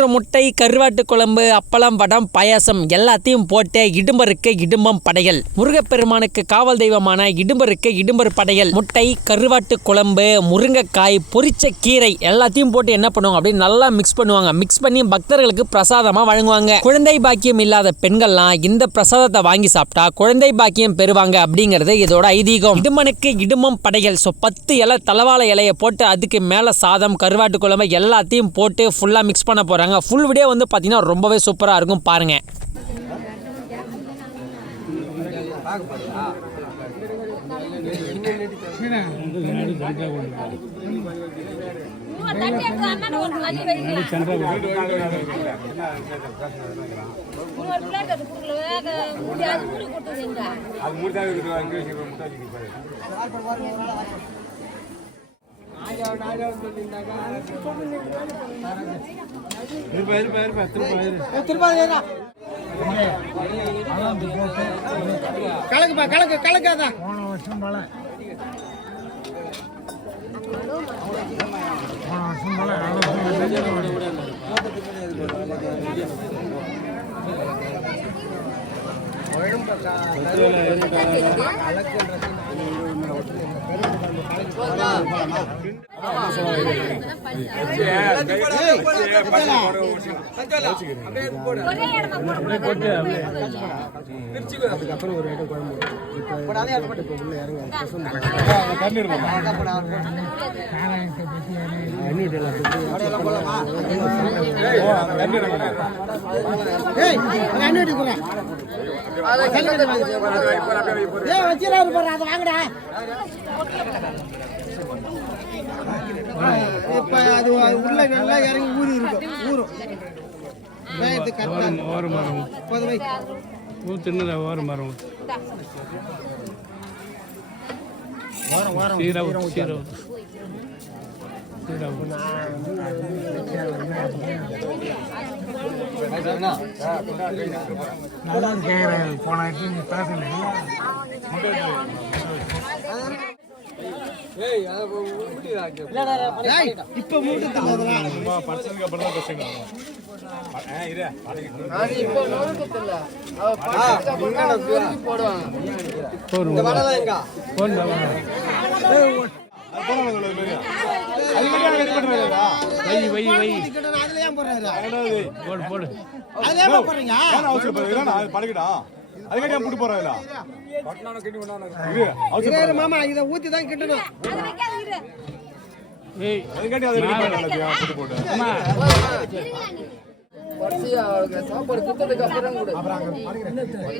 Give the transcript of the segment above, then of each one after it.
நூறு முட்டை கருவாட்டு குழம்பு அப்பளம் வடம் பாயாசம் எல்லாத்தையும் போட்டு இடும்பருக்கு இடும்பம் படையல். முருகப்பெருமானுக்கு காவல் தெய்வமான இடும்பருக்கு இடும்பர் படையல். முட்டை கருவாட்டு குழம்பு முருங்கைக்காய் பொரிச்ச கீரை எல்லாத்தையும் போட்டு என்ன பண்ணுவாங்க அப்படின்னு நல்லா மிக்ஸ் பண்ணுவாங்க. மிக்ஸ் பண்ணி பக்தர்களுக்கு பிரசாதமா வழங்குவாங்க. குழந்தை பாக்கியம் இல்லாத பெண்கள்லாம் இந்த பிரசாதத்தை வாங்கி சாப்பிட்டா குழந்தை பாக்கியம் பெறுவாங்க அப்படிங்கிறது இதோட ஐதீகம். இடுமனுக்கு இடுமம் படையல். ஸோ பத்து இலை தலவாழ இலையை போட்டு அதுக்கு மேலே சாதம் கருவாட்டு குழம்பு எல்லாத்தையும் போட்டு ஃபுல்லாக மிக்ஸ் பண்ண போகிறாங்க ஃபுல் வீடியோ வந்து பார்த்தீங்கன்னா ரொம்பவே சூப்பராக இருக்கும் பாருங்க அது இருப்பா இருப்பா இருப்பா திருப்பா இரு கலக்குப்பா கலக்கு கலக்காத ஒரே இடமா போடக்கூடாது. ஏய் ஒரு அண்ணி வெட்டி போறேன் ஏய் வச்சிராரு போறேன். அதை வாங்கடா. இப்ப அது உள்ள நல்லா இறங்கி ஊறி இருக்கும் ஊறும். ஓரம் மரம் பூ தின்னத ஓரம் மரம் சீரா சீரா சீரா நல்லா கேட்குறேன் போன நீ பேசல இப்ப படிச்சதுக்கு அப்புறம் தான் பசங்க இரு வை வை வை அதுல ஏன் போடுறாரு போடு போடு அதுல ஏன் போடுறீங்க அதுக்காட்டி ஏன் புட்டு போறாங்களா மாமா இத ஊத்தி தான் கிட்டணும் ஏய் அதுக்காட்டி அதை ரெடி பண்ணலாம் அம்மா சாப்பாடு குத்ததுக்கு அப்புறம் கூட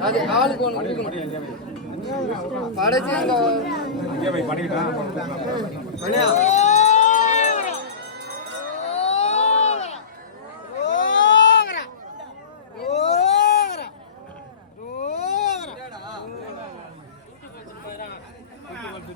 அது ஆளுக்கு ஒன்று கொடுக்கணும் படைச்சு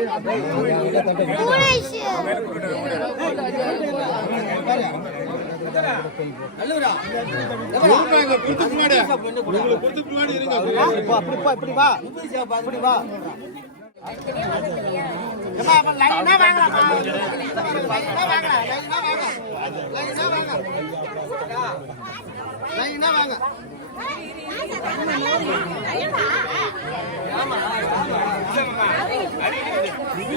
வாங்க. வாங்க. லைனா வாங்க. எனக்கு தட்டு கொடு.